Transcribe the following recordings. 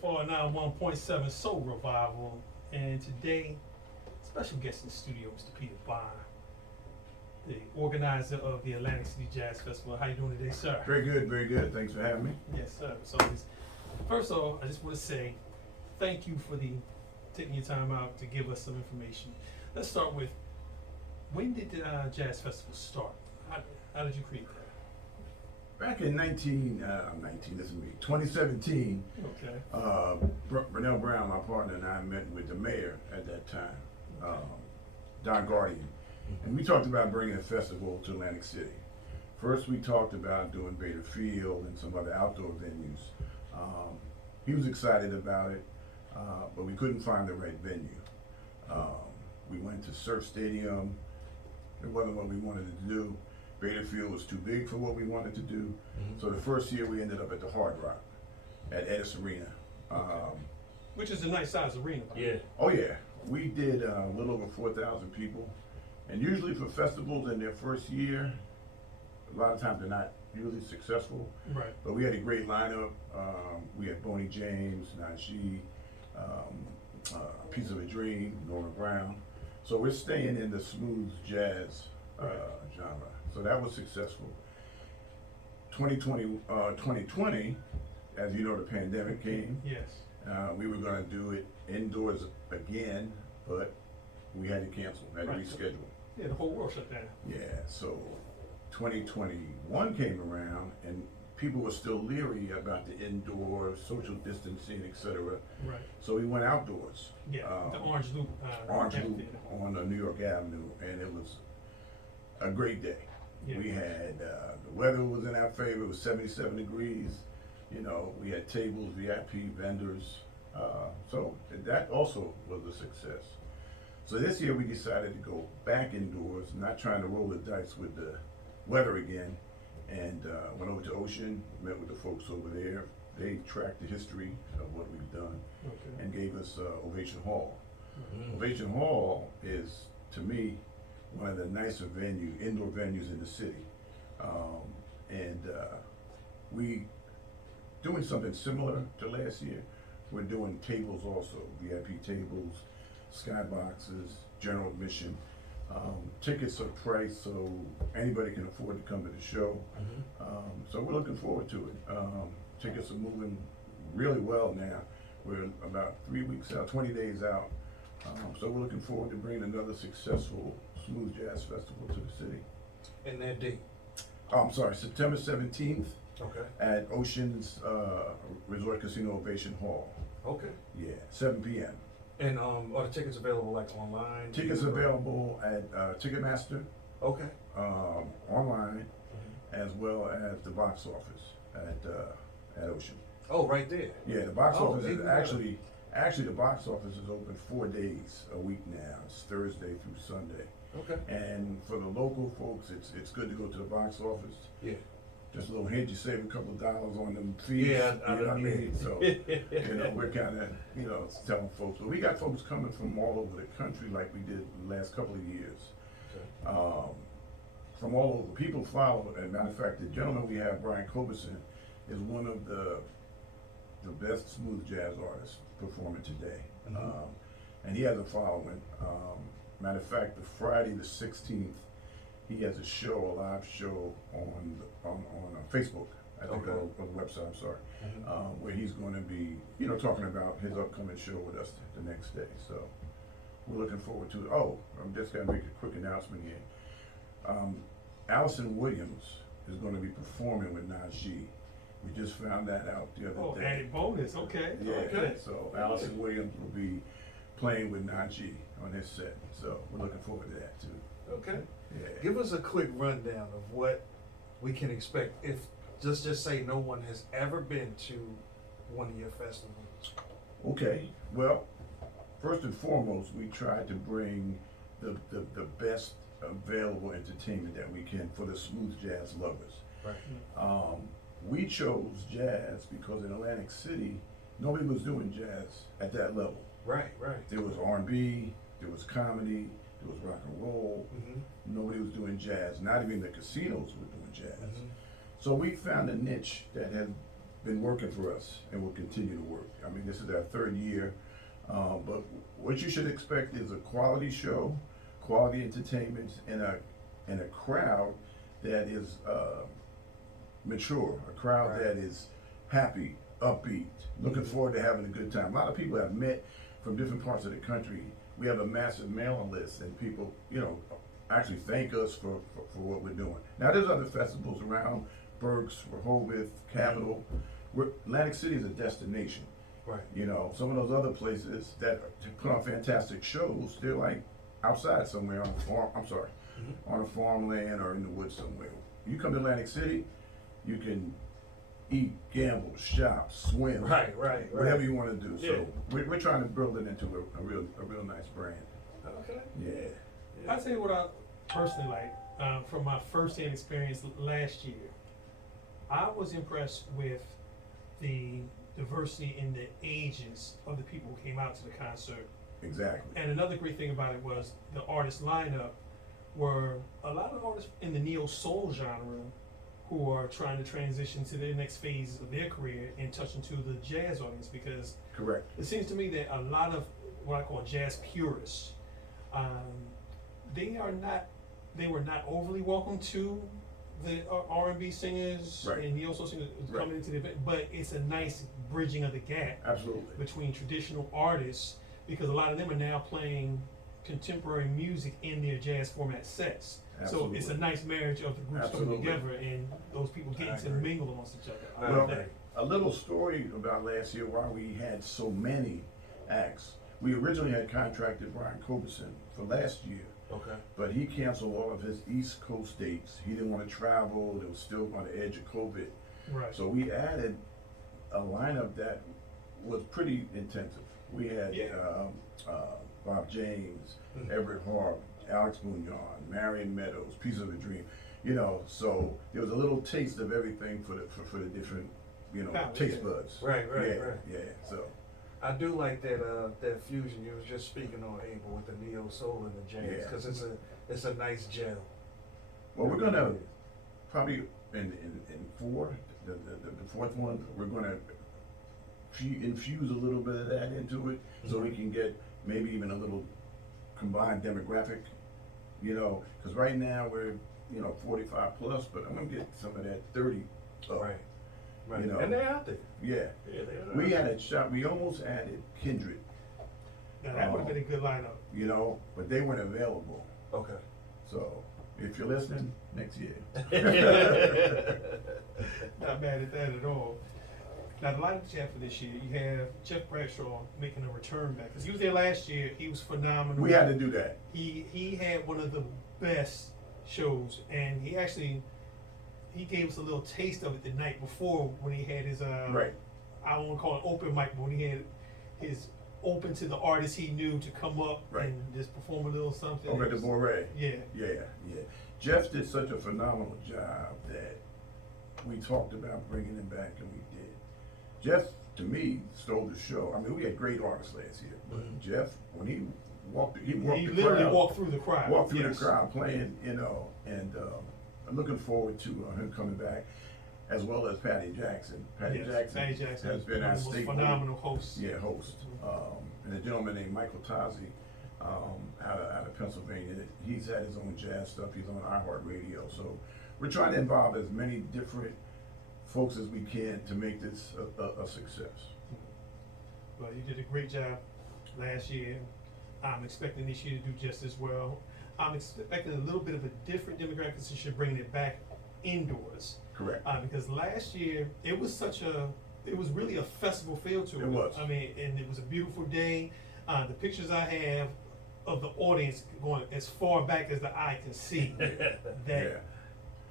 Formula 491.7 Soul Revival, and today, special guest in the studio, Mr. Peter Bond, the organizer of the Atlantic City Jazz Festival. How you doing today, sir? Very good, very good. Thanks for having me. Yes, sir. So, first of all, I just want to say thank you for taking your time out to give us some information. Let's start with, when did the Jazz Festival start? How did you create that? Back in 2017, Okay. Brunell Brown, my partner, and I met with the mayor at that time, Don Guardian, and we talked about bringing a festival to Atlantic City. First, we talked about doing Bader Field and some other outdoor venues. He was excited about it, but we couldn't find the right venue. We went to Surf Stadium. It wasn't what we wanted to do. Bader Field was too big for what we wanted to do. So the first year we ended up at the Hard Rock at Edis Arena. Which is a nice size arena. by the way. Oh yeah, we did a little over 4,000 people. And usually for festivals in their first year, a lot of times they're not usually successful. Right. But we had a great lineup. We had Boney James, Najee, Piece of a Dream, Norman Brown. So we're staying in the smooth jazz genre. So that was successful. 2020, as you know, the pandemic came. Yes. We were going to do it indoors again, but we had to cancel, had to Right. reschedule. Yeah, the whole world shut down. Yeah, so 2021 came around and people were still leery about the indoor social distancing, etc. Right. So we went outdoors. Yeah. The Orange Loop. Orange Loop amphitheater. on New York Avenue, and it was a great day. Yeah. We had, the weather was in our favor, it was 77 degrees. You know, we had tables, VIP vendors. So that also was a success. So this year we decided to go back indoors, not trying to roll the dice with the weather again, and went over to Ocean, met with the folks over there. They tracked the history of what we've done Okay. and gave us Ovation Hall. Mhm. Ovation Hall is, to me, one of the nicer indoor venues in the city. We doing something similar to last year. We're doing tables also, VIP tables, skyboxes, general admission. Tickets are priced so anybody can afford to come to the show. So we're looking forward to it. Tickets are moving really well now. We're about 3 weeks out, 20 days out. So we're looking forward to bringing another successful smooth jazz festival to the city. And that date. I'm sorry, September 17th Okay. at Ocean's Resort Casino Ovation Hall. Okay. Yeah, 7 p.m. And are the tickets available like online? Tickets available at Ticketmaster, Okay. online, as well as the box office at Ocean. Oh, right there. Yeah, the box Oh, office is even better. actually the box office is open 4 days a week now. It's Thursday through Sunday. Okay. And for the local folks, it's good to go to the box office. Yeah. Just a little hint, you save a couple of dollars on them fees. Yeah, you know what I yeah. mean? So, we're kind of, telling folks. But we got folks coming from all over the country like we did the last couple of years. Okay. From all over. People follow. And matter of fact, the gentleman we have, Brian Coberson, is one of the best smooth jazz artists performing today. Mhm. And he has a following. Matter of fact, the Friday the 16th, he has a show, a live show on Facebook, I think, Okay. or the website, I'm sorry, Mhm. where he's going to be, talking about his upcoming show with us the next day. So we're looking forward to it. Oh, I'm just going to make a quick announcement here. Allison Williams is going to be performing with Najee. We just found that out the other Oh, day. added bonus. Okay. Yeah, Okay. so Allison Williams will be playing with Najee on his set. So we're looking forward to that too. Okay. Yeah. Give us a quick rundown of what we can expect if just say no one has ever been to one of your festivals. Okay, well, first and foremost, we try to bring the best available entertainment that we can for the smooth jazz lovers. Right. We chose jazz because in Atlantic City, nobody was doing jazz at that level. Right. Right. There was R&B, there was comedy, there was rock and roll. Mm-hmm. Nobody was doing jazz. Not even the casinos were doing jazz. Mm-hmm. So we found a niche that has been working for us and will continue to work. I mean, this is our third year, but what you should expect is a quality show, quality entertainment, and a crowd that is mature, a crowd Right. that is happy, upbeat, looking forward to having a good time. A lot of people have met from different parts of the country. We have a massive mailing list, and people, actually thank us for what we're doing. Now, there's other festivals around, Berks, Rehoboth, Capitol. Atlantic City is a destination. Right. Some of those other places that put on fantastic shows, they're like outside somewhere on a farm, on a farmland or in the woods somewhere. You come to Atlantic City, you can eat, gamble, shop, swim. Right. Whatever you wanna do. Yeah. So we're trying to build it into a real nice brand. Okay. Yeah. I'll tell you what I personally like, from my first-hand experience last year. I was impressed with the diversity in the ages of the people who came out to the concert. Exactly. And another great thing about it was the artist lineup were a lot of artists in the neo-soul genre who are trying to transition to their next phase of their career and touch into the jazz audience, because Correct. it seems to me that a lot of what I call jazz purists, they were not overly welcome to the R&B singers Right. and neo-soul singers Right. coming into the event, but it's a nice bridging of the gap Absolutely. between traditional artists, because a lot of them are now playing contemporary music in their jazz format sets. So it's a Absolutely. nice marriage of the groups coming Absolutely. together and those people getting I to agree. mingle amongst each other. I I love agree. that. A little story about last year why we had so many acts. We originally had contracted Brian Coberson for last year, Okay. but he canceled all of his East Coast dates. He didn't want to travel. They were still on the edge of COVID. Right. So we added a lineup that was pretty intensive. We had Yeah. Bob James, Mhm. Everett Harp, Alex Munoz, Marion Meadows, Piece of a Dream. So there was a little taste of everything for the different, Palate, taste yeah. buds. Right. Yeah. So I do like that fusion you was just speaking on, Abel, with the neo soul and the jazz, Yeah. because it's a nice gel. well, we're gonna probably in four, the fourth one, we're gonna infuse a little bit of that into it, so we can get maybe even a little combined demographic, because right now we're 45 plus, but I'm gonna get some of that 30 up. Right. You know. And they're out there. Yeah, Yeah, they are. we had a shot. We almost added Kindred, Now that would have been a good lineup. but they weren't available. Okay. So if you're listening, next year. Not mad at that at all. Now the lineup that you have for this year, you have Jeff Bradshaw making a return back, because he was there last year. He was phenomenal. We had to do that. He had one of the best shows, and he gave us a little taste of it the night before when he had his Right. I don't want to call it open mic, but when he had his open to the artists he knew to come up Right. and just perform a little something. Over at the Bourrée. Yeah. Yeah. Jeff did such a phenomenal job that we talked about bringing him back, and we did. Jeff, to me, stole the show. I mean, we had great artists last year, but Mhm. Jeff, when he walked the literally crowd, walked through the crowd. walked through Yes. the crowd playing, and I'm looking forward to him coming back, as well as Patty Jackson. Patty Yes, Jackson Patty Jackson has been one our of the most staple. phenomenal hosts. Yeah, host. And a gentleman named Michael Tozzi, out of Pennsylvania. He's had his own jazz stuff. He's on iHeartRadio. So we're trying to involve as many different folks as we can to make this a success. Well, you did a great job last year. I'm expecting this year to do just as well. I'm expecting a little bit of a different demographic since you're bringing it back indoors. Correct. Because last year it was really a festival feel to it. It was. I mean, and it was a beautiful day. The pictures I have of the audience going as far back as the eye can see, Yeah.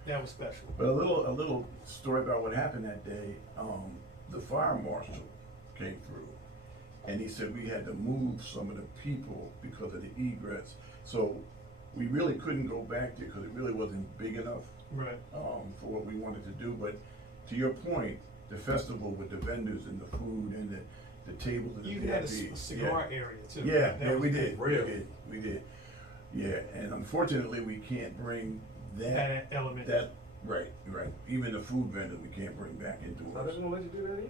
that was special. But a little story about what happened that day. The fire marshal came through, and he said we had to move some of the people because of the egress. So we really couldn't go back there because it really wasn't big enough Right. for what we wanted to do. But to your point, the festival with the vendors and the food and the tables and the You had a VIP, cigar area too. Yeah, That was we did. Really? We did. Yeah, and unfortunately, we can't bring That element. that Right, right. Even the food vendors we can't bring back Are indoors. they gonna let you do that either?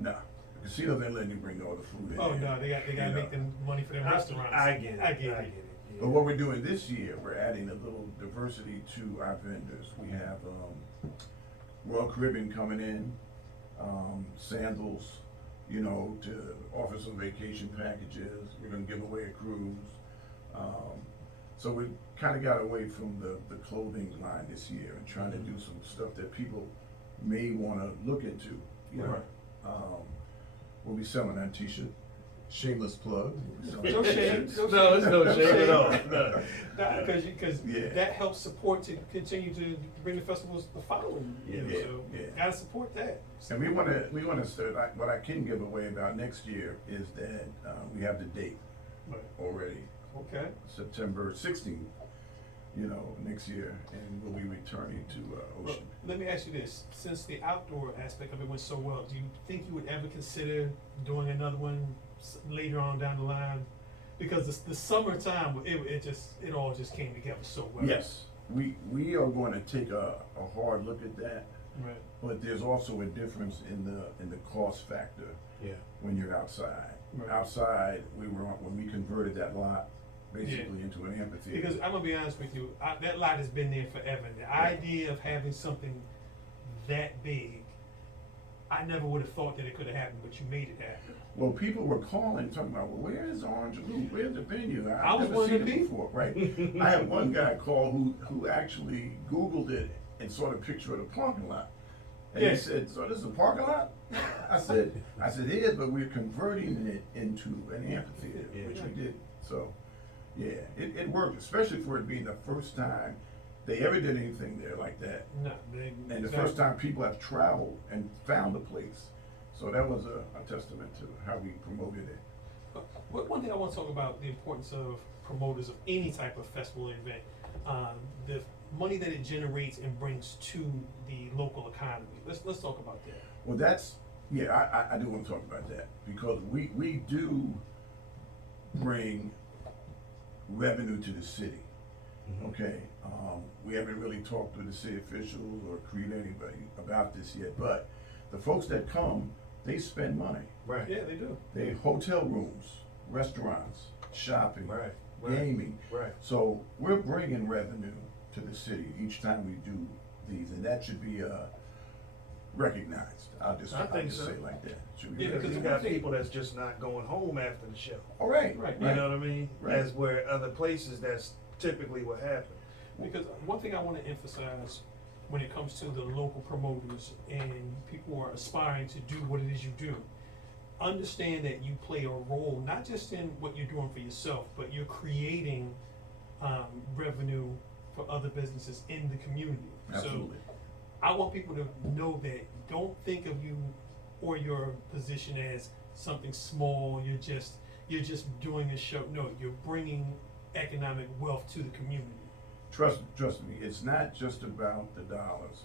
No, the casinos ain't letting you bring all the food in. Oh, there, no, they gotta you make know. them money for their restaurants. I get it. I get it. Yeah. But what we're doing this year, we're adding a little diversity to our vendors. We have, Royal Caribbean coming in, Sandals, you know, to offer some vacation packages. We're gonna give away a cruise. So we kinda got away from the clothing line this year and trying to do some stuff that people may wanna look into, you know. Right. We'll be selling that t-shirt. Shameless plug. We'll be No selling shame, t-shirts. No, it's no shame at all. No. Because Yeah. that helps support to continue to bring the festivals the following year, Yeah, so yeah. gotta support that. And we wanna start, what I can give away about next year is that, we have the date Right. already, Okay, September 16th, you know, next year, and we'll be returning to, well, Ocean. let me ask you this, since the outdoor aspect of it went so well, do you think you would ever consider doing another one later on down the line? Because the summertime, it all just came together so well. Yes, we are gonna take a hard look at that, Right, but there's also a difference in the cost factor Yeah. when you're outside. Right. Outside, when we converted that lot basically into an amphitheater. because I'm gonna be honest with you, that lot has been there forever, and the Right. idea of having something that big, I never would have thought that it could have happened, but you made it happen. Well, people were calling, talking about, well, where is Orange Loop? Where's the venue? I I've was never one of seen the it people. before, right? I had one guy call who actually Googled it and saw the picture of the parking lot. And Yeah. he said, so this is a parking lot? I said, it is, but we're converting it into an amphitheater, Yeah. which we did. So, yeah, it worked, especially for it being the first time they ever did anything there like that. No, And the first time people have traveled and found the place. So that was a testament to how we promoted it. One thing I want to talk about, the importance of promoters of any type of festival or event, the money that it generates and brings to the local economy. Let's talk about that. Well, I do want to talk about that because we do bring revenue to the city. Okay, we haven't really talked with the city officials or created anybody about this yet, but the folks that come, they spend money. Right. Yeah, they do. They hotel rooms, restaurants, shopping, Right. gaming. Right. So we're bringing revenue to the city each time we do these, and that should be recognized. I'll just think say so. it like that. Should be Yeah, Because because you recognized. got one thing- people that's just not going home after the show. All right, Right, You know what I mean? Right. As where other places, that's typically what happens. Because one thing I want to emphasize when it comes to the local promoters and people who are aspiring to do what it is you do, understand that you play a role, not just in what you're doing for yourself, but you're creating revenue for other businesses in the community. Absolutely. So I want people to know that, don't think of you or your position as something small, you're just doing a show. No, you're bringing economic wealth to the community. Trust me, it's not just about the dollars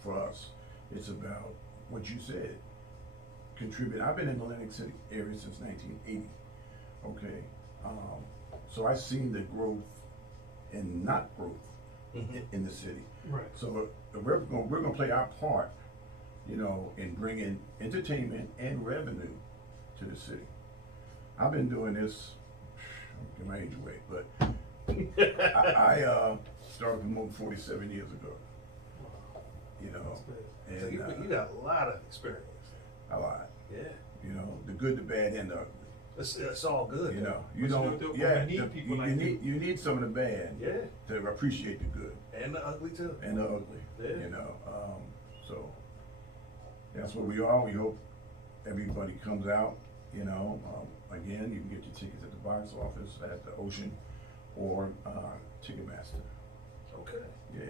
for us. It's about what you said. Contribute. I've been in the Atlantic City area since 1980. Okay, so I've seen the growth and not growth in the city. Right. So we're gonna play our part, you know, in bringing entertainment and revenue to the city. I've been doing this, I'm gonna give my age away, but I started promoting 47 years ago. You know, That's good. So and you got a lot of experience. a lot. Yeah. You know, the good, the bad, and the ugly. It's all good. You know, But yeah. we need people like you need some of the bad Yeah. to appreciate the good And the ugly too. and the ugly. Yeah. You know, so that's what we are. We hope everybody comes out. You know, again, you can get your tickets at the box office at the Ocean or Ticketmaster. Okay. Yeah.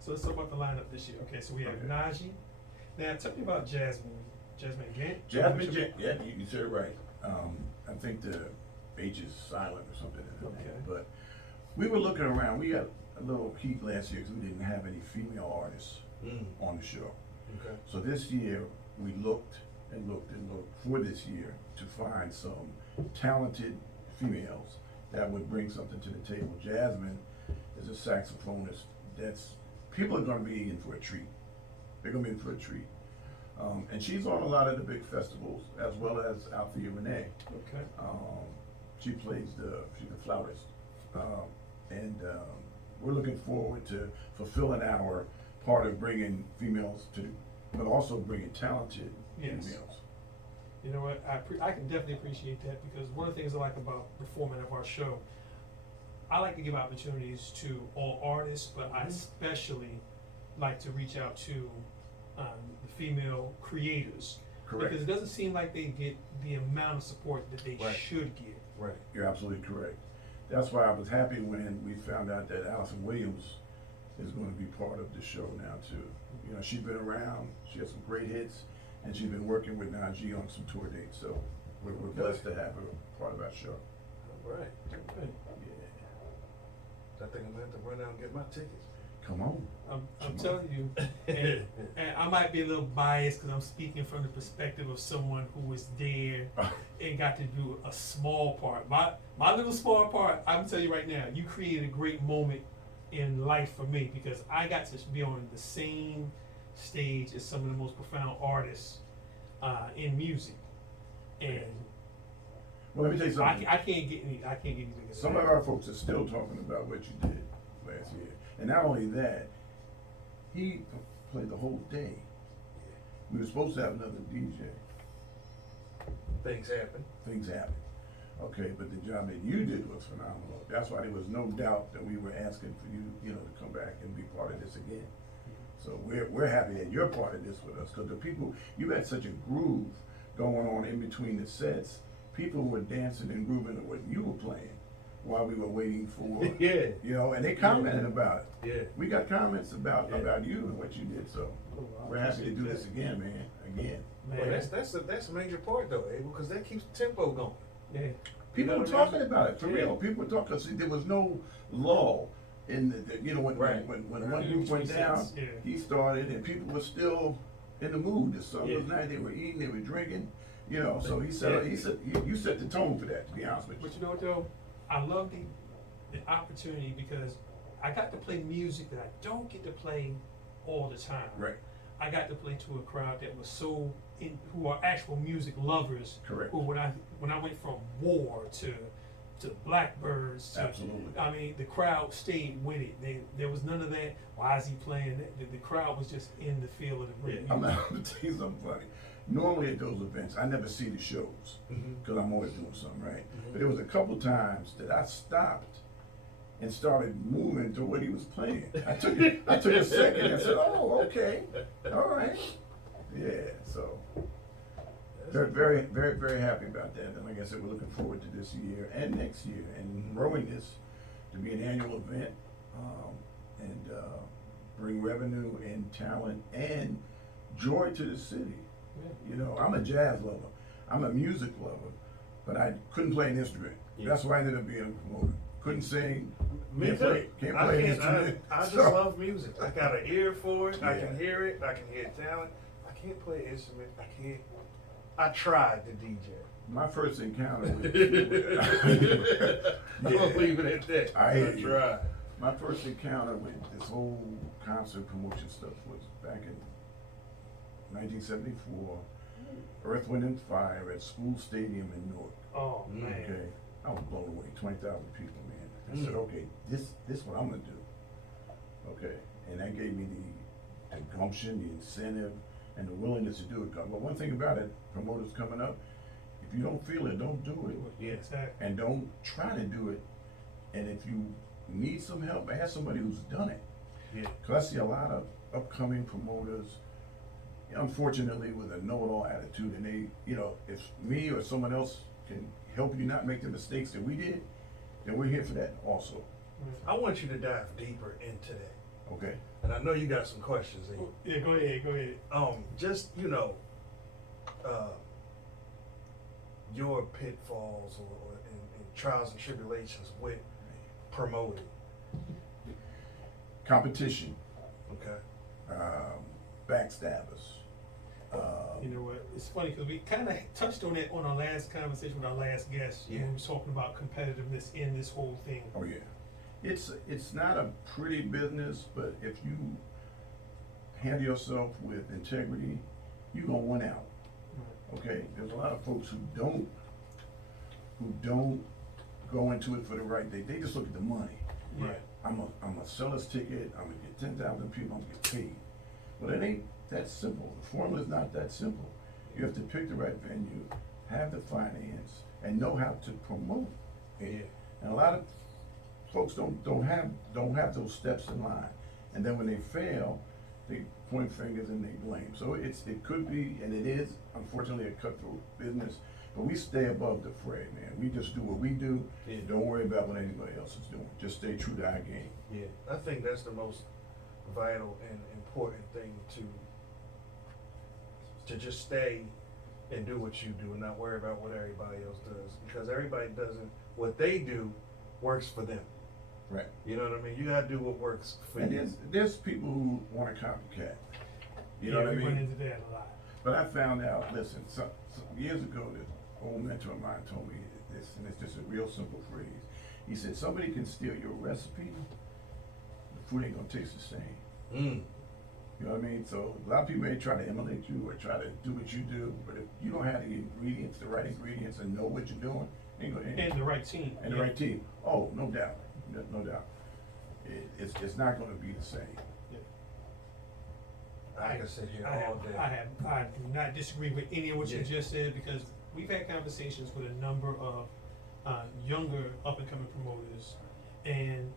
So let's talk about the lineup this year. Okay, so we have Okay. Najee. Now tell me about Jasmine Gant. Yeah, you said it right. I think the H is silent or something in Okay. there. But we were looking around. We got a little heat last year because we didn't have any female artists on the show. Okay. So this year, we looked and looked and looked for this year to find some talented females that would bring something to the table. Jasmine is a saxophonist that's people are gonna be in for a treat. They're gonna be in for a treat. And she's on a lot of the big festivals, as well as Althea Renee. Okay. She's a flautist. We're looking forward to fulfilling our part of bringing females to, but also bringing talented Yes. females. You know what, I can definitely appreciate that, because one of the things I like about the format of our show, I like to give opportunities to all artists, but I especially like to reach out to, the female creators. Correct. Because it doesn't seem like they get the amount of support that they Right. should get. Right. You're absolutely correct. That's why I was happy when we found out that Allison Williams is gonna be part of the show now too. You know, she's been around, she has some great hits, and she's been working with Najee on some tour dates, so we're blessed to have her part of our show. All right. Okay. Yeah, I think I'm gonna have to run out and get my tickets. come on. I'm telling you, and I might be a little biased because I'm speaking from the perspective of someone who was there and got to do a small part. My little small part, I'm tell you right now, you created a great moment in life for me, because I got to be on the same stage as some of the most profound artists in music, and Well, let me tell you something. I can't get any bigger than Some that. of our folks are still talking about what you did last year. And not only that, he played the whole day. We were supposed to have another DJ. Things happen. Things happened. Okay, but the job that you did was phenomenal. That's why there was no doubt that we were asking for you, you know, to come back and be part of this again. So we're happy that you're part of this with us, because the people, you had such a groove going on in between the sets. People were dancing and grooving to what you were playing while we were waiting for, Yeah. you know, and they commented about it. Yeah. We got comments about Yeah. you and what you did, so Oh, I we're happy to do appreciate this that. again, man, again. Well, Man, that's a major part though, Abel, because that keeps the tempo going. yeah. People know were what I mean? talking about it, for Yeah. real. People were talking, see, there was no lull in you know, when Right. when Right. one group went down, Yeah. he started, and people were still in the mood. The sun was Yeah. nice, they were eating, they were drinking, you know, so he said, you set the tone for that, to be honest with you. But you know what though? I love the opportunity, because I got to play music that I don't get to play all the time. Right, I got to play to a crowd that was who are actual music lovers. correct. Who when I went from War to Blackbirds to, Absolutely. I mean, the crowd stayed with it. There was none of that. Why is he playing? The crowd was just in the feel of the great I'm music. not gonna tell you something funny. Normally at those events, I never see the shows, because I'm always doing something, right? But there was a couple times that I stopped and started moving to what he was playing. I took a second and said, oh, okay, all right. Yeah, so very, very, very happy about that. And like I said, we're looking forward to this year and next year and growing this to be an annual event, and bring revenue and talent and joy to the city. Yeah. You know, I'm a jazz lover. I'm a music lover, but I couldn't play an instrument. Yeah. That's why I ended up being a promoter. Couldn't sing. Me can't too. play an instrument. I just So- love music. I got an ear for it. I Yeah. can hear it. I can hear talent. I can't play an instrument. I tried to DJ. My first encounter with I'm gonna leave it at that. I hear you. tried. my first encounter with this whole concert promotion stuff was back in 1974. Earth, Wind and Fire at School Stadium in Newark. Oh Mm. man. Okay, I was blown away. 20,000 people, man. I said, Mm. okay, this is what I'm gonna do. Okay, and that gave me the gumption, the incentive, and the willingness to do it. But one thing about it, promoters coming up, if you don't feel it, don't do it, Yeah. Exactly. and don't try to do it. And if you need some help, ask somebody who's done it. Yeah. Cause I see a lot of upcoming promoters, unfortunately, with a know-it-all attitude, and they, you know, if me or someone else can help you not make the mistakes that we did, then we're here for that also, I want you to dive deeper into that, okay? and I know you got some questions. Abel. Yeah, go ahead. Just your pitfalls or and trials and tribulations with promoting. Competition, Okay. backstabbers, You know what? It's funny because we kind of touched on it on our last conversation with our last guest. Yeah. When we was talking about competitiveness in this whole thing. oh yeah, It's not a pretty business, but if you handle yourself with integrity, you gonna win out. Okay, there's a lot of folks who don't go into it for the right thing. They just look at the money. Right. I'm a sell this ticket. I'm gonna get 10,000 people. I'm gonna get paid. But it ain't that simple. The formula is not that simple. You have to pick the right venue, have the finance, and know how to promote it. Yeah. And a lot of folks don't have those steps in line. And then when they fail, they point fingers and they blame. So it could be, and it is, unfortunately, a cutthroat business. But we stay above the fray, man. We just do what we do. Yeah. Don't worry about what anybody else is doing. Just stay true to our game. Yeah, I think that's the most vital and important thing to just stay and do what you do and not worry about what everybody else does, because everybody doesn't, what they do works for them. Right. You know what I mean? You gotta do what works for And you. there's people who want to copycat. You know what I We run mean? into that a lot. But I found out, listen, some years ago, this old mentor of mine told me this, and it's just a real simple phrase. He said, somebody can steal your recipe, the food ain't gonna taste the same. Mm. You know what I mean? So a lot of people may try to emulate you or try to do what you do, but if you don't have the ingredients, the right ingredients, and know what you're doing, ain't gonna. And the right team. And the right team. Oh, no doubt, no doubt. It's not gonna be the same. I can sit here I all have- day. I do not disagree with any of what you Yeah. just said, because we've had conversations with a number of younger up and coming promoters, and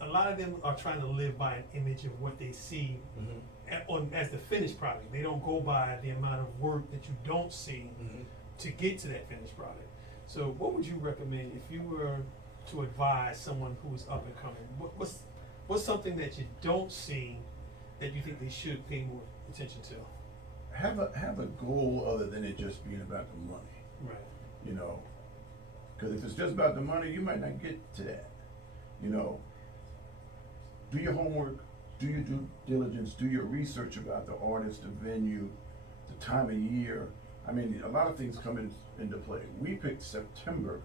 a lot of them are trying to live by an image of what they see as the finished product. They don't go by the amount of work that you don't see to get to that finished product. So what would you recommend if you were to advise someone who is up and coming? What's something that you don't see that you think they should pay more attention to? Have a goal other than it just being about the money. Right. You know, because if it's just about the money, you might not get to that. You know, do your homework, do your due diligence, do your research about the artist, the venue, the time of year. I mean, a lot of things come into play. We picked September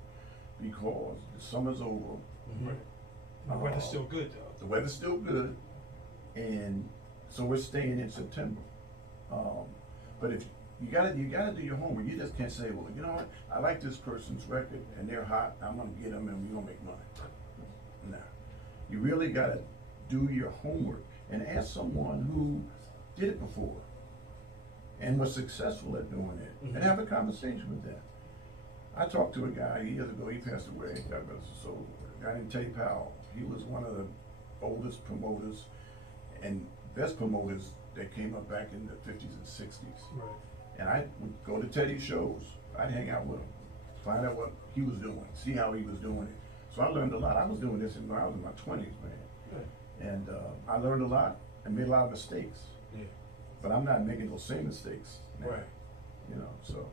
because the summer's over, Right. The weather's still good though. the weather's still good, and so we're staying in September. But if you gotta do your homework. You just can't say, well, you know what, I like this person's record and they're hot, I'm gonna get them and we're gonna make money. No, you really gotta do your homework and ask someone who did it before and was successful at doing it, and have a conversation with them. I talked to a guy years ago, he passed away, God rest his soul, a guy named Teddy Powell. He was one of the oldest promoters and best promoters that came up back in the 50s and 60s. Right. And I would go to Teddy's shows, I'd hang out with him, find out what he was doing, see how he was doing it. So I learned a lot. I was doing this when I was in my 20s, man. Good. And I learned a lot and made a lot of mistakes. Yeah. But I'm not making those same mistakes now. Right. You know, so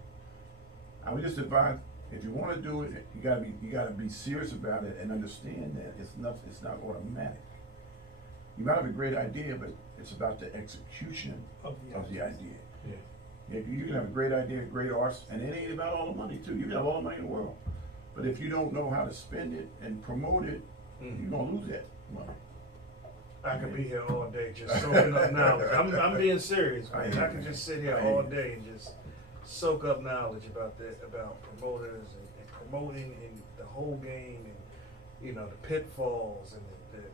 I would just advise, if you wanna do it, you gotta be serious about it and understand that it's not automatic. You might have a great idea, but it's about the execution Of the idea. Yeah. You can have a great idea, great arts, and it ain't about all the money too. You can have all the money in the world. But if you don't know how to spend it and promote it, you're gonna lose that money. I could be here all day just soaking up knowledge. I'm being serious, man. I could just sit here all day and just soak up knowledge about promoters and promoting and the whole game and, you know, the pitfalls and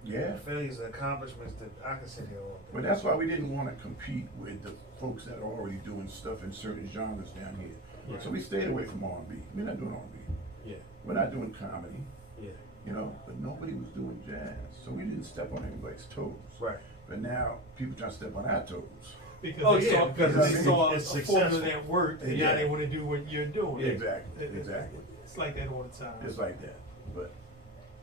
Yeah. the failures, the accomplishments that I could sit here all day. But that's why we didn't wanna compete with the folks that are already doing stuff in certain genres down here. Right. So we stayed away from R&B. We're not doing R&B. Yeah, We're not doing comedy, yeah, you know, but nobody was doing jazz. So we didn't step on anybody's toes. right. But now people trying to step on our toes. Because Oh, they yeah, saw, because because they it's saw a successful. formula that worked, and now they Exactly. wanna do what you're doing. Exactly, exactly. It's like that all the time. It's like that. But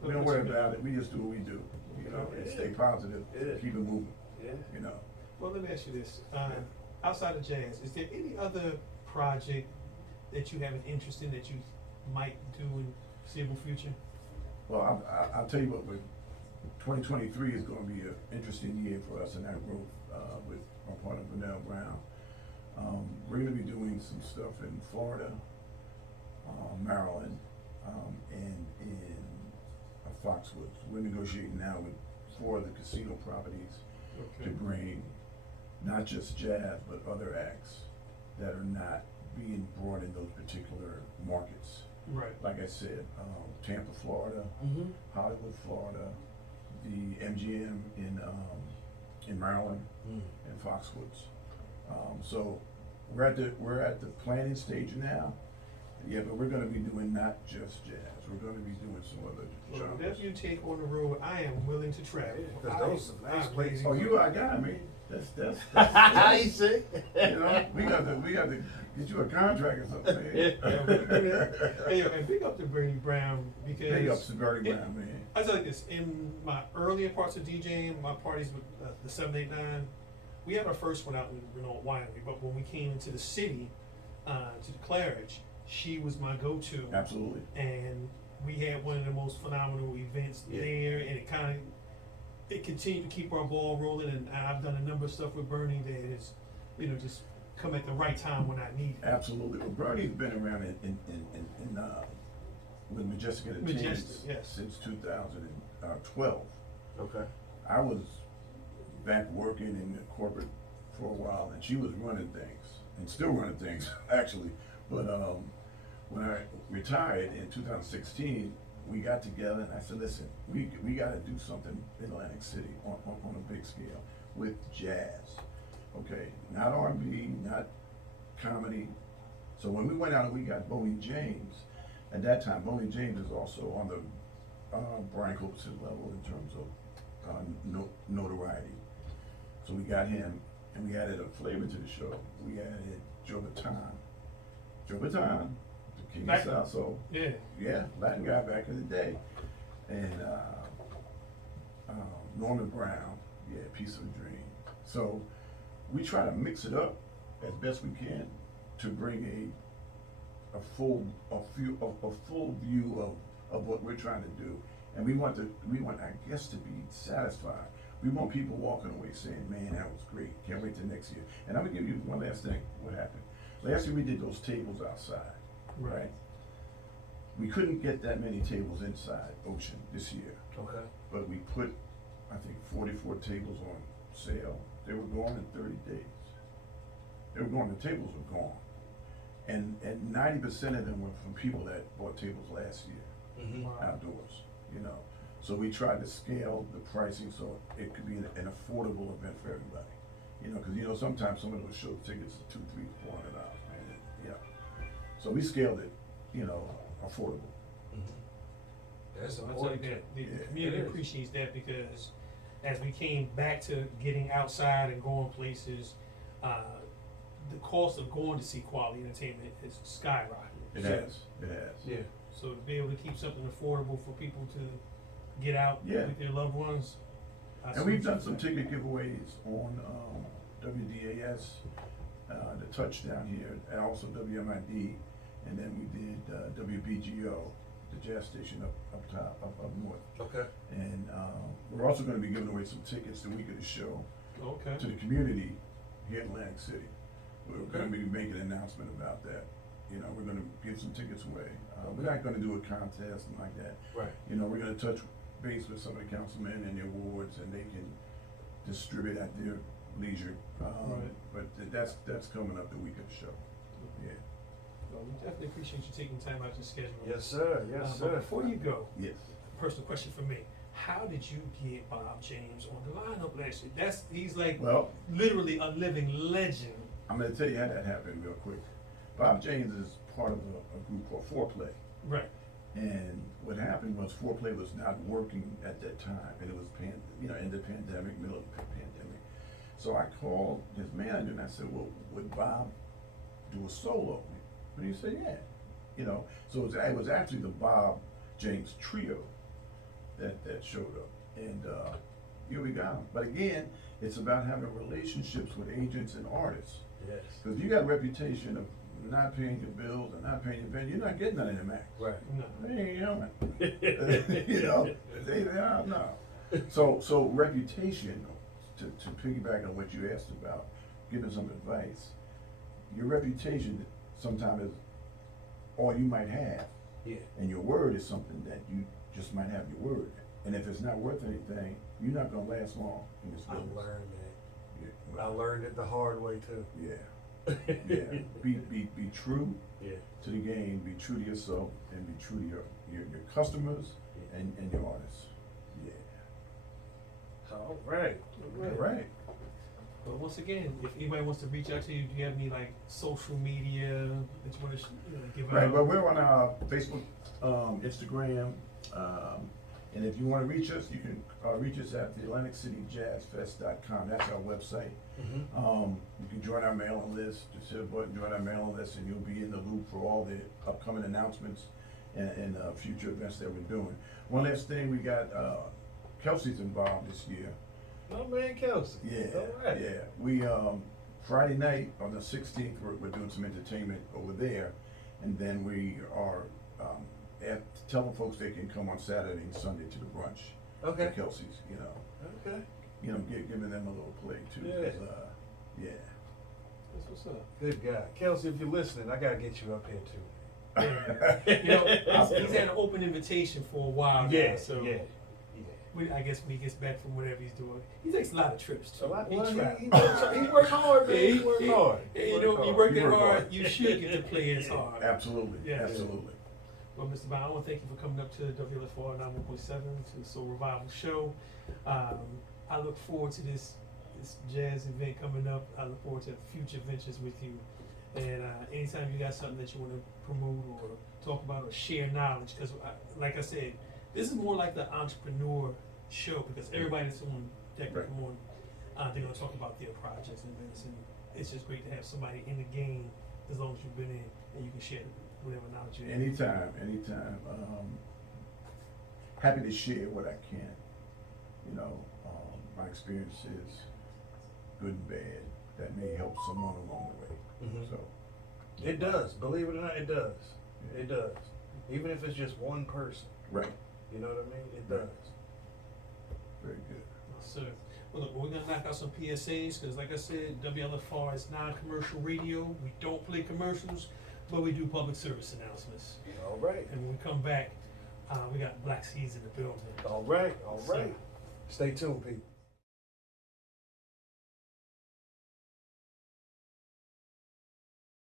we don't worry about it. We just do what we do, you know, and stay positive, Yeah. keep it moving, Yeah. you know. Well, let me ask you this, outside of jazz, is there any other project that you have an interest in that you might do in foreseeable future? Well, I'll tell you what, 2023 is gonna be an interesting year for us in that growth, with our partner Vernell Brown. We're gonna be doing some stuff in Florida, Maryland, and in Foxwoods. We're negotiating now with 4 of the casino properties to Okay. bring not just jazz, but other acts that are not being brought in those particular markets. Right. Like I said, Tampa, Florida, Mm-hmm. Hollywood, Florida, the MGM in Maryland, Mm. and Foxwoods. So we're at the planning stage now. Yeah, but we're gonna be doing not just jazz. We're gonna be doing some other Well, genres. whatever you take on the road, I am willing to travel. Yeah, 'cause those some nice I'm places. Oh, ready to you go. our guy, man. That's You see? you know, we got to get you a contract or something, man. Yeah, we can do that. Hey, and big up to Bernie Brown because Big ups to Bernie it- Brown, man. I tell you this, in my earlier parts of DJing, my parties with the 789, we had our first one out in Renault, Wyoming, but when we came into the city, to the Claridge, she was my go-to. Absolutely. And we had one of the most phenomenal events Yeah. there, and it continued to keep our ball rolling, and I've done a number of stuff with Bernie that has, just come at the right time when I need it. Absolutely. Well, Bernie's been around with Majestic Entertainment Majestic, yes. since 2012. Okay. I was back working in the corporate for a while, and she was running things, and still running things, actually. But when I retired in 2016, we got together, and I said, listen, we got to do something in Atlantic City on a big scale with jazz, okay? Not R&B, not comedy. So when we went out and we got Boney James, at that time, Boney James is also on the Brian Copeland level in terms of notoriety. So we got him, and we added a flavor to the show. We added Joe Bataan. Joe Bataan, the king of Back- South Soul. Yeah. Yeah, Latin guy back in the day. And Norman Brown, yeah, Piece of a Dream. So we try to mix it up as best we can to bring a full view of what we're trying to do. And we want our guests to be satisfied. We want people walking away saying, man, that was great. Can't wait till next year. And I'm gonna give you one last thing, what happened. Last year we did those tables outside, right? We couldn't get that many tables inside Ocean this year, Okay. but we put, I think, 44 tables on sale. They were gone in 30 days. They were gone, the tables were gone. And 90% of them were from people that bought tables last year, Mm-hmm. Wow. outdoors, So we tried to scale the pricing so it could be an affordable event for everybody. Because sometimes some of those show tickets are $200, $300, $400, man. Yeah. So we scaled it, affordable. That's So I tell you important. that the Yeah. community It is. appreciates that because as we came back to getting outside and going places, the cost of going to see quality entertainment has skyrocketed. It So- has. Yeah. So to be able to keep something affordable for people to get out Yeah. with their loved ones. I And we've salute done you some for that. ticket giveaways on WDAS, the touchdown here, and also WMID, and then we did WBGO, the jazz station up top, up north. Okay. And we're also gonna be giving away some tickets the week of the show Okay. to the community here in Atlantic City. We're Okay. gonna be making an announcement about that. We're gonna give some tickets away. We're not gonna do a contest and like that. Right. We're gonna touch base with some of the councilmen and their wards, and they can distribute at their leisure. Right. But that's coming up the week of the show. Yeah. Well, we definitely appreciate you taking time out to schedule. Yes, sir. Yes, But sir. before you go, Yes. personal question for me. How did you get Bob James on the lineup last year? He's like Well, literally a living legend. I'm gonna tell you how that happened real quick. Bob James is part of a group called Foreplay. Right. And what happened was Foreplay was not working at that time, and it was in the pandemic, middle of the pandemic. So I called his manager and I said, well, would Bob do a solo? And he said, yeah. So it was actually the Bob James trio that showed up, and here we got him. But again, it's about having relationships with agents and artists, Yes. because you got a reputation of not paying your bills and not paying your bill, you're not getting none of them acts. Right. No. They ain't human. They are, no. So reputation, to piggyback on what you asked about, giving some advice, your reputation sometimes is all you might have, Yeah. and your word is something that you just might have your word. And if it's not worth anything, you're not gonna last long in this I business. learned that. Yeah, I learned it the hard way too. yeah, yeah. Be true Yeah. to the game, be true to yourself, and be true to your customers and your artists. Yeah. All right. All right. But once again, if anybody wants to reach out to you, do you have any like social media that you want to give Right, out? well, we're on Facebook, Instagram, and if you wanna reach us, you can, reach us at the AtlanticCityJazzFest.com, that's our website. Mm-hmm. You can join our mailing list, just hit a button, join our mailing list, and you'll be in the loop for all the upcoming announcements and future events that we're doing. One last thing, we got, Kelsey's involved this year. Oh man, Kelsey. Yeah, All right. yeah. We, Friday night on the 16th, we're doing some entertainment over there. And then we are, telling folks they can come on Saturday and Sunday to the brunch. Okay. At Kelsey's, you know, Okay. giving them a little play too. Yeah. 'Cause, yeah. That's what's up. Good guy. Kelsey, if you're listening, I gotta get you up here too. You know, he's had an open invitation for a while Yeah. now, so Yeah. I guess when he gets back from whatever he's doing, he takes a lot of trips too. So I, He well, travels. he worked hard, man. Yeah, He worked hard. Yeah, you know, you work You that work hard, hard. you should get to play as hard. Absolutely, Yeah. absolutely. Well, Mr. Brown, I want to thank you for coming up to WLFR 91.7 to the Soul Revival Show. I look forward to this jazz event coming up. I look forward to future ventures with you. And anytime you got something that you want to promote or talk about or share knowledge, because like I said, this is more like the entrepreneur show because everybody that's on deck Right. come on, they're going to talk about their projects and events. And it's just great to have somebody in the game as long as you've been in and you can share whatever knowledge you have. Anytime. Happy to share what I can. You know, my experiences, good and bad, that may help someone along the way. Mhm. So, It does. Believe it or not, it does. Yeah. It does. Even if it's just one person. right, You know what I mean? It Right. does. very good. Yes, sir. Well, look, we're gonna knock out some PSAs, cause like I said, WLFR is non-commercial radio. We don't play commercials, but we do public service announcements. All right. And when we come back, we got Black Seeds in the building. All right. All So- right. Stay tuned, people.